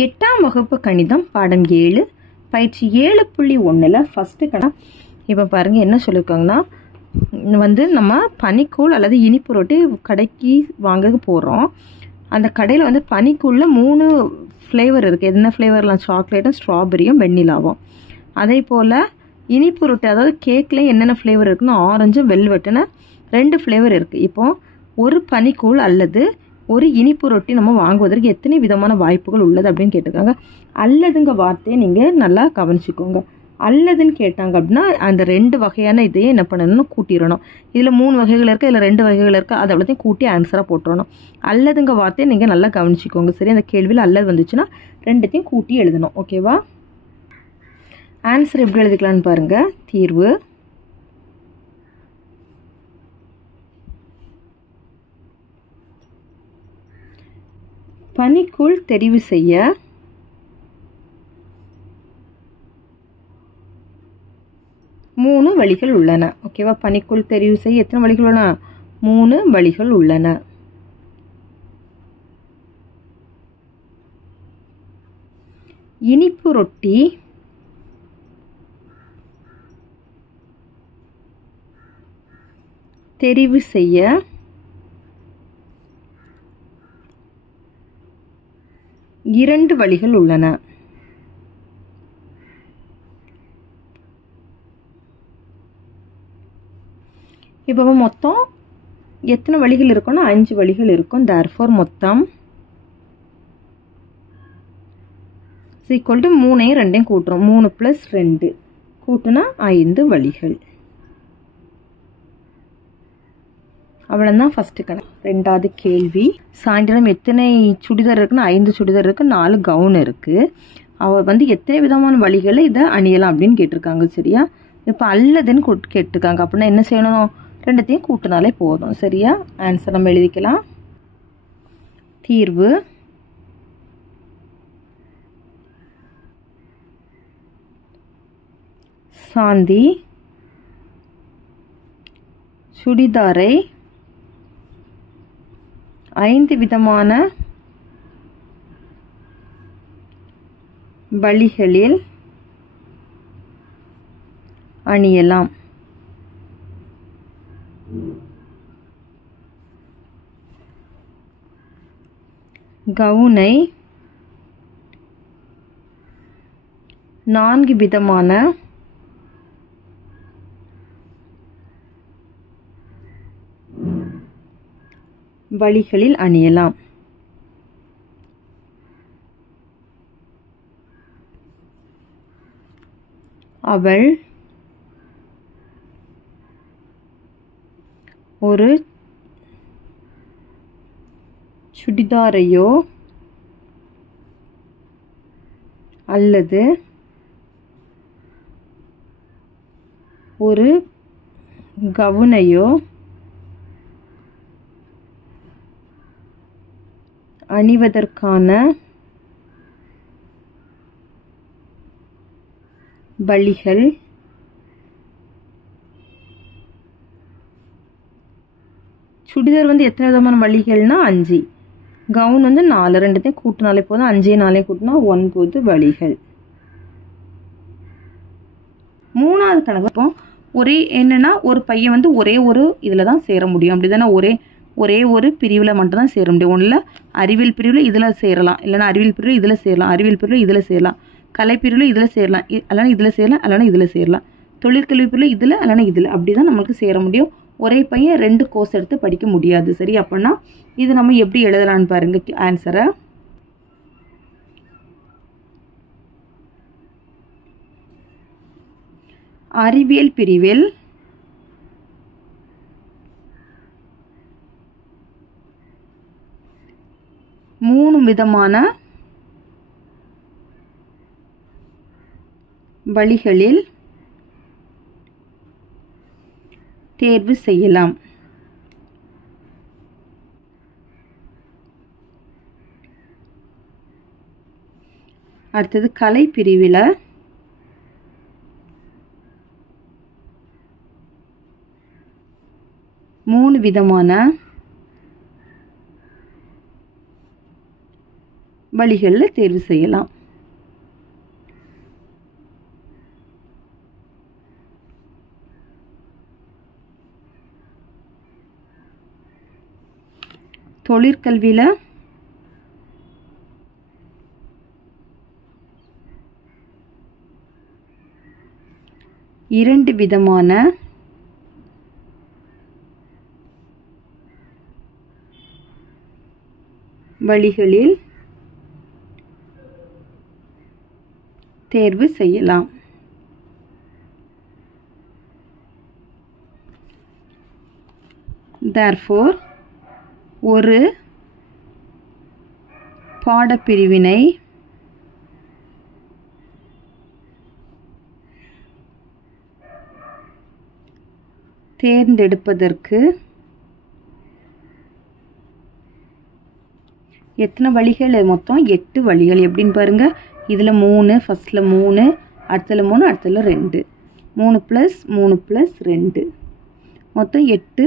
8ஆம் வகுப்பு கணிதம் பாடம் 7 பயிற்சி 7.1ல் ஃபஸ்ட்டு கணக்கு. இப்போ பாருங்கள் என்ன சொல்லியிருக்காங்கன்னா, நம்ம பனிக்கூழ் அல்லது இனிப்பு ரொட்டி கடைக்கு வாங்க போகிறோம். அந்த கடையில் பனிக்கூழில் 3 ஃப்ளேவர் இருக்குது. என்ன ஃப்ளேவர்லாம்? சாக்லேட்டும் ஸ்ட்ராபெரியும் வெண்ணிலாவும். அதே போல் இனிப்பு ரொட்டி அதாவது கேக்லேயும் என்னென்ன ஃப்ளேவர் இருக்குன்னா ஆரஞ்சும் வெல்வெட்டுன்னு 2 ஃப்ளேவர் இருக்குது. இப்போது ஒரு பனிக்கூழ் அல்லது ஒரு இனிப்பு ரொட்டி நம்ம வாங்குவதற்கு எத்தனை விதமான வாய்ப்புகள் உள்ளது அப்படின்னு கேட்டிருக்காங்க. அல்லதுங்க வார்த்தையை நீங்கள் நல்லா கவனிச்சுக்கோங்க. அல்லதுன்னு கேட்டாங்க அப்படின்னா அந்த 2 வகையான இதையே என்ன பண்ணணும்னு கூட்டிடணும். இதில் 3 வகைகள் இருக்குது, இதில் 2 வகைகள் இருக்குது, அதை அவ்வளோத்தையும் கூட்டி ஆன்சராக போட்டுறணும். அல்லதுங்க வார்த்தையை நீங்கள் நல்லா கவனிச்சிக்கோங்க. சரி, அந்த கேள்வியில் அல்லது வந்துச்சுன்னா 2த்தையும் கூட்டி எழுதணும். ஓகேவா? ஆன்சர் எப்படி எழுதிக்கலான்னு பாருங்கள். தீர்வு பனிக்கூழ் தெரிவு செய்ய 3 வழிகள் உள்ளன. ஓகேவா? பனிக்கூழ் தெரிவு செய்ய எத்தனை வழிகள் உள்ளன? 3 வழிகள் உள்ளன. இனிப்பு ரொட்டி தெரிவு செய்ய 2 வழிகள் உள்ளன. இப்போ மொத்தம் எத்தனை வழிகள் இருக்குன்னா 5 வழிகள் இருக்கும். தேர்ஃபோர் மொத்தம் ஈக்குவல் டு 3ஐயும் 2ஐயும் கூட்டுறோம். 3 + 2 கூட்டுனா 5 வழிகள். அவ்வளோதான் ஃபஸ்ட்டு கணக்கு. 2வது கேள்வி. சாயந்தரம் எத்தனை சுடிதார் இருக்குன்னா 5 சுடிதார் இருக்குது, 4 கவுன் இருக்குது. அவள் எத்தனை விதமான வழிகளை இதை அணியலாம் அப்படின்னு கேட்டிருக்காங்க. சரியா? இப்போ அல்லதுன்னு கேட்டிருக்காங்க. அப்படின்னா என்ன செய்யணும்? 2த்தையும் கூட்டினாலே போதும். சரியா? ஆன்சர் நம்ம எழுதிக்கலாம். தீர்வு சாந்தி சுடிதாரை 5 விதமான வழிகளில் அணியலாம். கவுனை 4 விதமான வழிகளில் அணியலாம். அவள் ஒரு சுடிதாரையோ அல்லது ஒரு கவுனையோ அணிவதற்கான வழிகள் சுடிதார் எத்தனை விதமான வழிகள்னா 5, கவுன் 4, 2த்தையும் கூட்டினாலே போதும். 5 4 கூட்டினா 9 வழிகள். 3வது கணக்கு. ஒரே என்னன்னா ஒரு பையன் ஒரே ஒரு இதில் தான் சேர முடியும். அப்படி தானே? ஒரே ஒரு பிரிவில் மட்டும்தான் சேர முடியும். ஒன்றில் அறிவியல் பிரிவில் இதில் சேரலாம், இல்லைன்னா அறிவியல் பிரிவில் இதில் சேரலாம், அறிவியல் பிரிவில் இதில் சேரலாம், கலைப்பிரிவில் இதில் சேரலாம், இல்லைனா இதில் சேரலாம், இல்லைனா இதில் சேரலாம், தொழிற்கல்வி பிரிவில் இதில் இல்லைனா இதில். அப்படி தான் நம்மளுக்கு சேர முடியும். ஒரே பையன் 2 கோர்ஸ் எடுத்து படிக்க முடியாது. சரி, அப்படின்னா இது நம்ம எப்படி எழுதலான்னு பாருங்க ஆன்சரை. அறிவியல் பிரிவில் மூணு விதமான வழிகளில் தேர்வு செய்யலாம். அடுத்தது கலை பிரிவில் 3 விதமான வழிகளில் தேர்வு செய்யலாம். தொழிற்கல்வியில் இரண்டு விதமான வழிகளில் தேர்வு செய்யலாம். Therefore, ஒரு பாடப்பிரிவினை தேர்ந்தெடுப்பதற்கு எத்தனை வழிகள்? மொத்தம் 8 வழிகள். எப்படின்னு பாருங்க. இதில் 3, ஃபர்ஸ்டில் 3, அடுத்ததில் 3, அடுத்ததில் 2, 3 + 3 + 2, மொத்தம் 8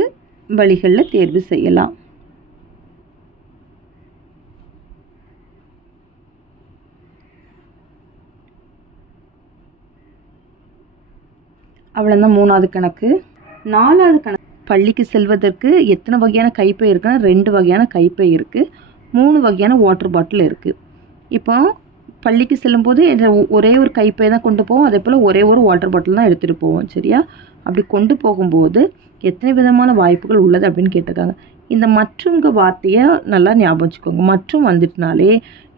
வழிகளில் தேர்வு செய்யலாம். அவ்வளோதான் 3வது கணக்கு. 4வது கணக்கு. பள்ளிக்கு செல்வதற்கு எத்தனை வகையான கைப்பை இருக்குன்னா 2 வகையான கைப்பை இருக்குது, 3 வகையான வாட்டர் பாட்டில் இருக்குது. இப்போ பள்ளிக்கு செல்லும்போது ஒரே ஒரு கைப்பை தான் கொண்டு போவோம், அதே போல் ஒரே ஒரு வாட்டர் பாட்டில் தான் எடுத்துகிட்டு போவோம். சரியா? அப்படி கொண்டு போகும்போது எத்தனை விதமான வாய்ப்புகள் உள்ளது அப்படின்னு கேட்டிருக்காங்க. இந்த மற்றும்ங்க வார்த்தையை நல்லா ஞாபகம் வச்சுக்கோங்க. மற்றும் வந்துட்டுனாலே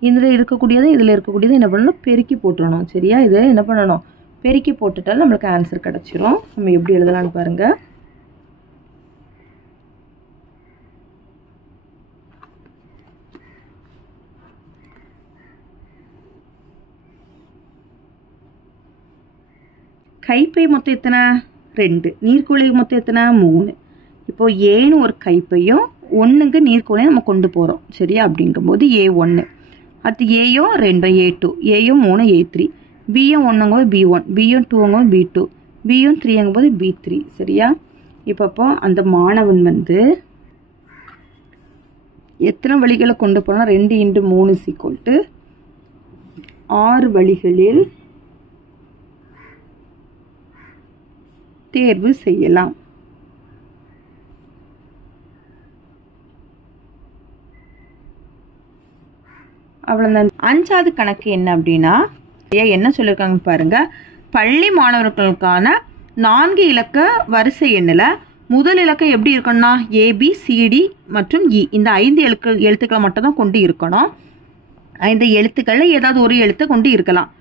இதில் இருக்கக்கூடியதை இதில் இருக்கக்கூடியதை என்ன பண்ணணும்? பெருக்கி போட்டுடணும். சரியா? இதை என்ன பண்ணணும்? பெருக்கி போட்டுட்டாலும் நம்மளுக்கு ஆன்சர் கிடச்சிரும். நம்ம எப்படி எழுதலான்னு பாருங்கள். கைப்பை மொத்தம் எத்தனை? 2. நீர்க்குழாய் மொத்தம் எத்தனை? 3. இப்போ ஏன்னு ஒரு கைப்பையும் 1ங்க நீர்க்குழாயும் நம்ம கொண்டு போகிறோம். சரியா? அப்படிங்கும்போது A1, அடுத்து ஏயும் 2, A2, ஏயும் 3, A3, பியும் 1ங்கும்போது B1, பியும் 2ங்கும்போது B2, பியும் 3ங்கும்போது B3. சரியா? இப்போ அந்த மாணவன் வந்து எத்தனை வழிகளை கொண்டு போனால் 2 × 3 = 6 வழிகளில் தேர்வு செய்யலாம். அவ்வளவுதான். 5வது கணக்கு என்ன அப்படின்னா என்ன சொல்லியிருக்காங்க பாருங்க. பள்ளி மாணவர்களுக்கான 4 இலக்க வரிசை எண்ணில் முதல் இலக்கம் எப்படி இருக்கணும்னா ABCD மற்றும் E இந்த 5 எழுத்துக்களை மட்டும் தான் கொண்டு இருக்கணும். 5 எழுத்துக்களில் ஏதாவது ஒரு எழுத்தை கொண்டு இருக்கலாம்.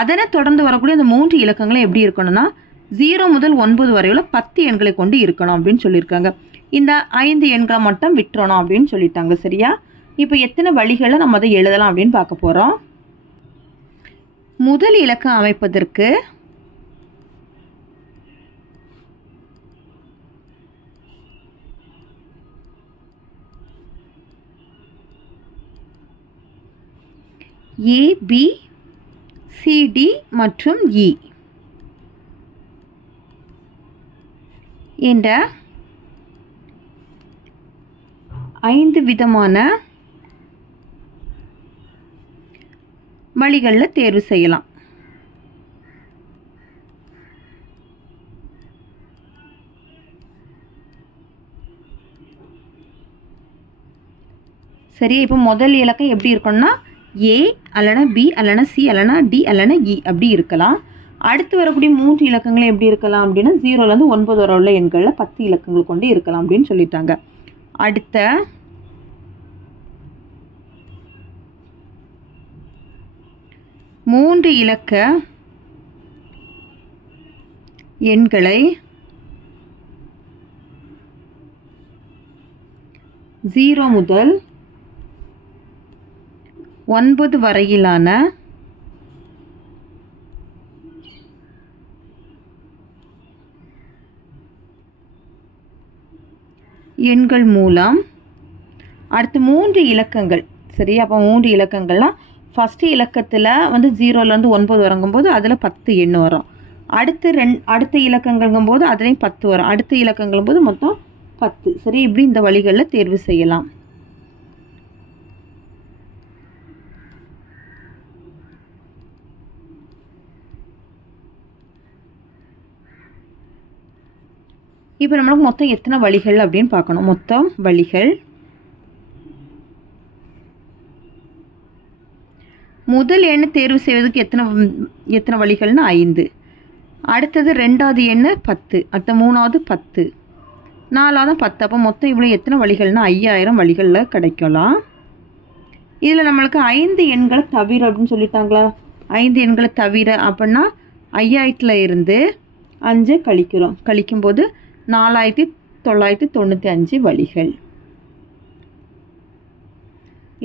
அதனை தொடர்ந்து வரக்கூடிய இந்த 3 இலக்கங்களை எப்படி இருக்கணும்னா 0 முதல் 9 வரையுள்ள 10 எண்களை கொண்டு இருக்கணும் அப்படின்னு சொல்லியிருக்காங்க. இந்த 5 எண்களை மட்டும் விட்டுறணும் அப்படின்னு சொல்லிட்டாங்க. சரியா? இப்போ எத்தனை வழிகளை நம்ம அதை எழுதலாம் அப்படின்னு பார்க்க போகிறோம். முதல் இலக்கம் அமைப்பதற்கு ABCD மற்றும் E என்ற 5 விதமான வழிகளில் தேர்வு செய்யலாம். சரி, இப்போ முதல் இலக்கம் எப்படி இருக்கணும்னா A அல்லனா B அல்லனா C அல்லனா D அல்லனா E அப்படி இருக்கலாம். அடுத்து வரக்கூடிய 3 இலக்கங்கள் எப்படி இருக்கலாம் அப்படின்னா 0லேருந்து 9 வரை உள்ள எண்களில் 10 இலக்கங்கள் கொண்டு இருக்கலாம் அப்படின்னு சொல்லிட்டாங்க. அடுத்த 3 இலக்க எண்களை 0 முதல் 9 வரையிலான எண்கள் மூலம் அடுத்து 3 இலக்கங்கள். சரி, அப்போ 3 இலக்கங்கள்லாம் ஃபர்ஸ்ட் இலக்கத்தில் வந்து 0லேருந்து 9 வரங்கும்போது அதில் 10 எண் வரும். அடுத்த இலக்கங்கள்ங்கும் போது அதுலேயும் 10 வரும். அடுத்த இலக்கங்களும் போது மொத்தம் 10. சரி, இப்படி இந்த வழிகளில் தேர்வு செய்யலாம். இப்போ நம்மளுக்கு மொத்தம் எத்தனை வழிகள் அப்படின்னு பார்க்கணும். மொத்தம் வழிகள் முதல் எண்ணை தேர்வு செய்வதற்கு எத்தனை வழிகள்னா 5. அடுத்தது ரெண்டாவது எண்ணு 10, அடுத்த மூணாவது 10, நாலாவது 10. அப்போ மொத்தம் இவ்வளோ எத்தனை வழிகள்னா 5000 வழிகளில் கிடைக்கலாம். இதில் நம்மளுக்கு 5 எண்களை தவிர அப்படின்னு சொல்லிட்டாங்களா. 5 எண்களை தவிர அப்படின்னா 5000 இருந்து 5 கழிக்கிறோம். கழிக்கும்போது 4995 வழிகள்.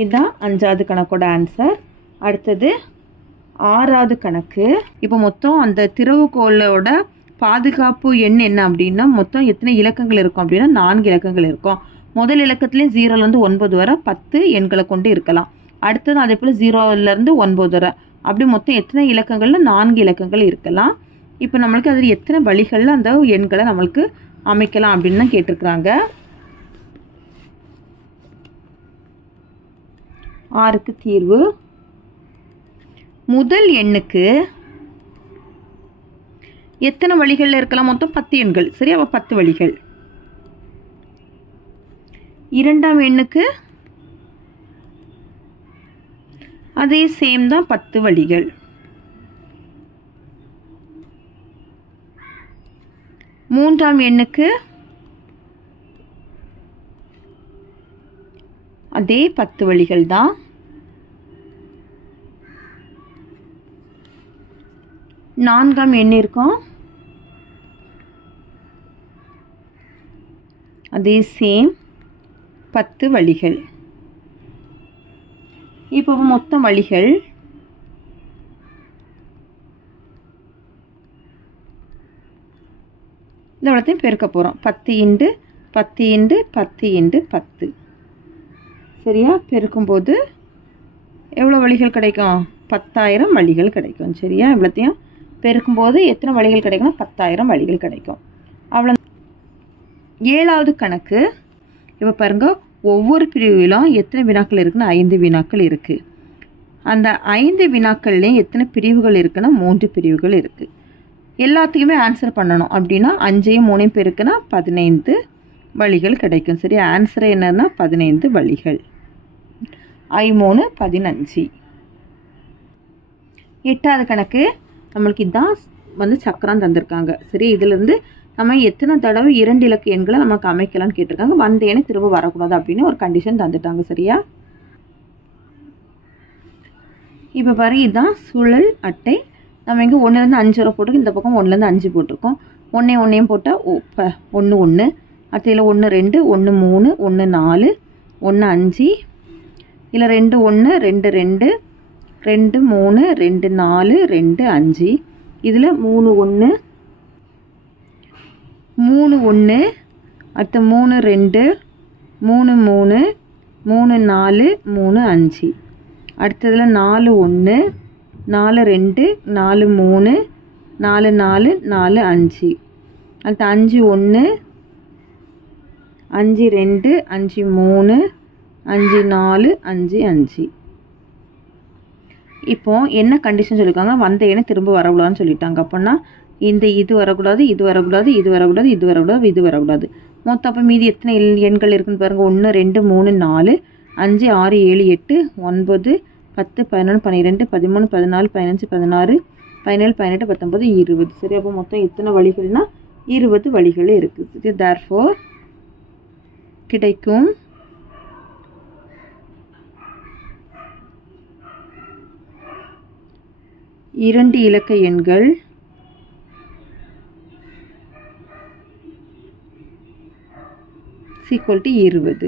இதுதான் 5வது கணக்கோட ஆன்சர். அடுத்தது 6வது கணக்கு. இப்போ மொத்தம் அந்த திறவுகோலோட பாதுகாப்பு எண் என்ன அப்படின்னா மொத்தம் எத்தனை இலக்கங்கள் இருக்கும் அப்படின்னா 4 இலக்கங்கள் இருக்கும். முதல் இலக்கத்துலேயே 0லேருந்து 9 வரை 10 எண்களை கொண்டு இருக்கலாம். அடுத்தது அதே போல் 0லேருந்து 9 வரை அப்படி மொத்தம் எத்தனை இலக்கங்கள்ல 4 இலக்கங்கள் இருக்கலாம். இப்போ நம்மளுக்கு அதில் எத்தனை வழிகளில் அந்த எண்களை நம்மளுக்கு அமைக்கலாம் அப்படின்னு தான் கேட்டிருக்கிறாங்க. 6க்கு தீர்வு. முதல் எண்ணுக்கு எத்தனை வழிகளில் இருக்கலாம்? மொத்தம் 10 எண்கள். சரி, அப்போ 10 வழிகள். இரண்டாம் எண்ணுக்கு அதே சேம் தான் 10 வழிகள். மூன்றாம் எண்ணுக்கு அதே 10 வழிகள் தான். நான்காம் எண் இருக்கும் அதே சேம் 10 வழிகள். இப்போ மொத்தம் வழிகள் இந்த இடத்தையும் பெருக்க போகிறோம். 10 × 10 × 10 × 10. சரியா? பெருக்கும்போது எவ்வளோ வழிகள் கிடைக்கும்? 10000 வழிகள் கிடைக்கும். சரியா? இவ்வளோத்தையும் பெருக்கும்போது எத்தனை வழிகள் கிடைக்கும்னா 10000 வழிகள் கிடைக்கும். அவ்வளோ. 7வது கணக்கு. இப்போ பாருங்க, ஒவ்வொரு பிரிவிலும் எத்தனை வினாக்கள் இருக்குன்னா 5 வினாக்கள் இருக்குது. அந்த 5 வினாக்கள்லேயும் எத்தனை பிரிவுகள் இருக்குன்னா 3 பிரிவுகள் இருக்குது. எல்லாத்துக்குமே ஆன்சர் பண்ணணும் அப்படின்னா 5ஐயும் 3ஐயும் பெருக்குன்னா 15 வழிகள் கிடைக்கும். சரி, ஆன்சர் என்னன்னா 15 வழிகள். I3 15. 8வது கணக்கு. நம்மளுக்கு இதுதான் வந்து சக்கரம் தந்திருக்காங்க. சரி, இதிலிருந்து நம்ம எத்தனை தடவை 2 இலக்க எண்களை நமக்கு அமைக்கலாம்னு கேட்டிருக்காங்க. வந்த எண்ணை திரும்ப வரக்கூடாது அப்படின்னு ஒரு கண்டிஷன் தந்துட்டாங்க. சரியா? இப்போ பாரு, இதுதான் சுழல் அட்டை. நம்ம இங்கே 1லேருந்து 5 வரை போட்டிருக்கோம். இந்த பக்கம் 1லேருந்து 5 போட்டிருக்கோம். 1 போட்டால் 1 1, அடுத்ததில் 1 2, 1 3, 1 4, 1 5, இதில் 2 1, 2 2, 2 3, 2 4, 2 5, இதில் 3 1, 3 1, அடுத்து 3 2, 3 3, 3 4, 3 5, அடுத்ததில் 4 1, 4 2, 4 3, 4 4, 4 5, அடுத்து 5 1, 5 2, 5 3, 5 4, 5 5. இப்போ என்ன கண்டிஷன் சொல்லியிருக்காங்க? வந்த எண்ணை திரும்ப வரக்கூடாதுன்னு சொல்லிட்டாங்க. அப்படின்னா இது வரக்கூடாது, இது வரக்கூடாது, இது வரக்கூடாது, இது வரக்கூடாது, இது வரக்கூடாது. மொத்தம் அப்போ மீதி எத்தனை எண்கள் இருக்குன்னு பாருங்கள். 1 2 3 4 5 6 7 8 9 10 11 12 13 14 15 16 17 18 19 20. சரி, அப்போ மொத்தம் எத்தனை வழிகள்னா 20 வழிகள் இருக்குது. தேர்ஃபோர் கிடைக்கும் 2 இலக்க எண்கள் = 20.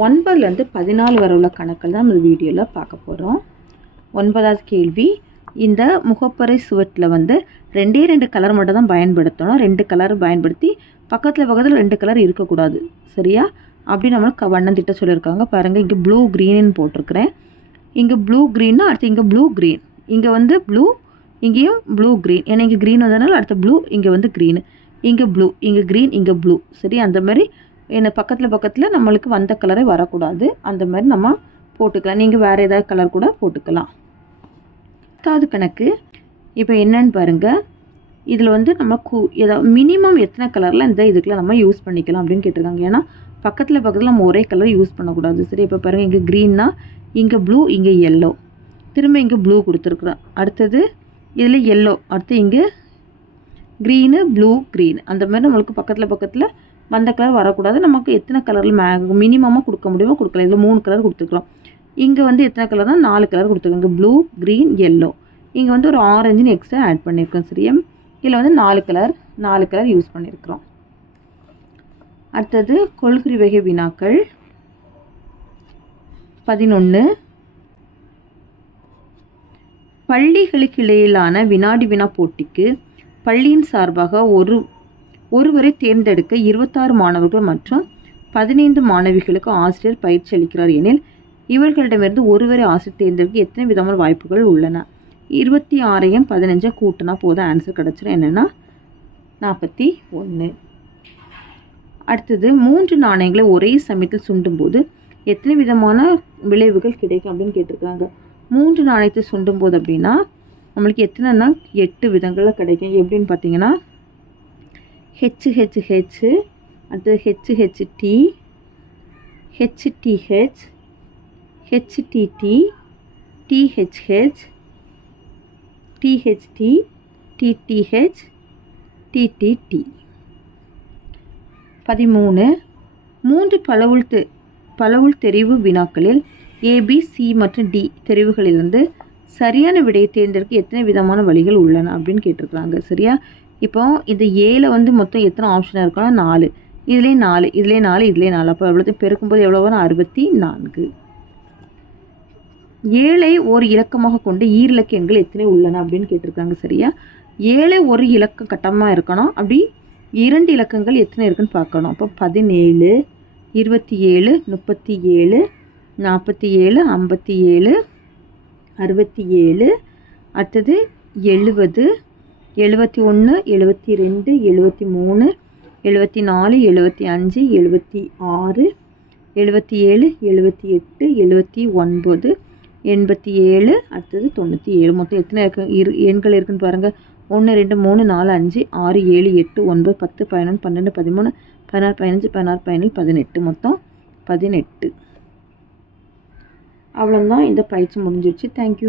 9லேருந்து 14 வரை உள்ள கணக்கில் தான் நம்ம வீடியோவில் பார்க்க போகிறோம். 9வது கேள்வி. இந்த முகப்பறை சுவற்றில் வந்து 2 கலர் மட்டும் தான் பயன்படுத்தணும். 2 கலர் பயன்படுத்தி பக்கத்தில் 2 கலர் இருக்கக்கூடாது. சரியா? அப்படி நம்மளுக்கு வண்ணம் திட்ட சொல்லியிருக்காங்க. பாருங்கள், இங்கே ப்ளூ க்ரீன்னு போட்டிருக்கிறேன். இங்கே ப்ளூ க்ரீன்னா அடுத்து இங்கே ப்ளூ க்ரீன், இங்கே வந்து ப்ளூ, இங்கேயும் ப்ளூ க்ரீன். ஏன்னா இங்கே க்ரீன் வந்ததுனால அடுத்த ப்ளூ, இங்கே வந்து க்ரீனு, இங்கே ப்ளூ, இங்கே க்ரீன், இங்கே ப்ளூ. சரி, அந்த மாதிரி என்ன பக்கத்தில் நம்மளுக்கு வந்த கலரே வரக்கூடாது. அந்த மாதிரி நம்ம போட்டுக்கலாம். நீங்கள் வேறு ஏதாவது கலர் கூட போட்டுக்கலாம். 10வது கணக்கு. இப்போ என்னன்னு பாருங்கள். இதில் வந்து நம்ம ஏதாவது மினிமம் எத்தனை கலரில் இந்த இதுக்குள்ள நம்ம யூஸ் பண்ணிக்கலாம் அப்படின்னு கேட்டிருக்காங்க. ஏன்னா பக்கத்தில் நம்ம ஒரே கலர் யூஸ் பண்ணக்கூடாது. சரி, இப்போ பாருங்கள், இங்கே க்ரீன்னா இங்கே ப்ளூ, இங்கே எல்லோ, திரும்ப இங்கே ப்ளூ கொடுத்துருக்குறோம். அடுத்தது இதில் எல்லோ, அடுத்து இங்கே க்ரீனு, ப்ளூ, க்ரீன், அந்த மாதிரி நம்மளுக்கு பக்கத்தில் வந்த கலர் வரக்கூடாது. நமக்கு எத்தனை கலரில் மினிமமாக கொடுக்க முடியுமோ கொடுக்கலாம். இதில் 3 கலர் கொடுத்துருக்குறோம். இங்கே வந்து எத்தனை கலர்னா 4 கலர் கொடுத்துருக்கோம். இங்கே ப்ளூ, க்ரீன், எல்லோ, இங்கே வந்து ஒரு ஆரஞ்சுன்னு எக்ஸ்ட்ரா ஆட் பண்ணியிருக்கோம். சரியா, இதில் வந்து 4 கலர் யூஸ் பண்ணியிருக்கிறோம். அடுத்தது கொள்குறி வகை வினாக்கள் 11. பள்ளிகளுக்கு இடையிலான வினாடி வினா போட்டிக்கு பள்ளியின் சார்பாக ஒருவரை தேர்ந்தெடுக்க 26 மாணவர்கள் மற்றும் 15 மாணவிகளுக்கு ஆசிரியர் பயிற்சி அளிக்கிறார் எனில் இவர்களிடமிருந்து ஒருவரை ஆசிரியர் தேர்ந்தெடுக்க எத்தனை விதமான வாய்ப்புகள் உள்ளன? 26ஐயும் 15 கூட்டினா போதும், ஆன்சர் கிடச்சிடும். என்னென்னா 41. அடுத்தது 3 நாணயங்களை ஒரே சமயத்தில் சுண்டும்போது எத்தனை விதமான விளைவுகள் கிடைக்கும் அப்படின்னு கேட்டிருக்காங்க. 3 நாணயத்தை சுண்டும் போது அப்படின்னா நம்மளுக்கு எத்தனைன்னா 8 விதங்களில் கிடைக்கும். எப்படின்னு பார்த்தீங்கன்னா HHH, அடுத்தது HHT, HTH, HTT, THH, THT, TTH, TTT. 13. 3 பலவுள் தெரிவு வினாக்களில் AB, C மற்றும் D தெரிவுகளிலிருந்து சரியான விடையை தேர்ந்தெடுக்க எத்தனை விதமான வழிகள் உள்ளன அப்படின்னு கேட்டிருக்கிறாங்க. சரியா, இப்போ இந்த ஏல வந்து மொத்தம் எத்தனை ஆப்ஷனாக இருக்குன்னா 4, இதுலேயே 4, இதுலேயே 4, இதுலேயே 4, அப்போ எவ்வளோத்தையும் பெருக்கும்போது எவ்வளோ வரும்? 64. 7ஐ ஒரு இலக்கமாக கொண்டு ஈரிலக்க எண்கள் எத்தனை உள்ளன அப்படின்னு கேட்டிருக்காங்க. சரியா, 7 ஒரு இலக்கம் கட்டமாக இருக்கணும். அப்படி 2 இலக்கங்கள் எத்தனை இருக்குன்னு பார்க்கணும். அப்போ 17, 27, 37, 47, 57, 67, அடுத்தது 70, 71, 72, 73, 74, 75, 76, 77, 78, 79, 87, அடுத்தது 97. மொத்தம் எத்தனை எண்கள் இருக்குன்னு பாருங்கள். 1, 2, 3, 4, 5, 6, 7, 8, 9, 10, 11, 12, 13, 16, 15, 16, 17, 18, மொத்தம் 18. அவ்வளோதான், இந்த பயிற்சி முடிஞ்சிருச்சு. தேங்க்யூ.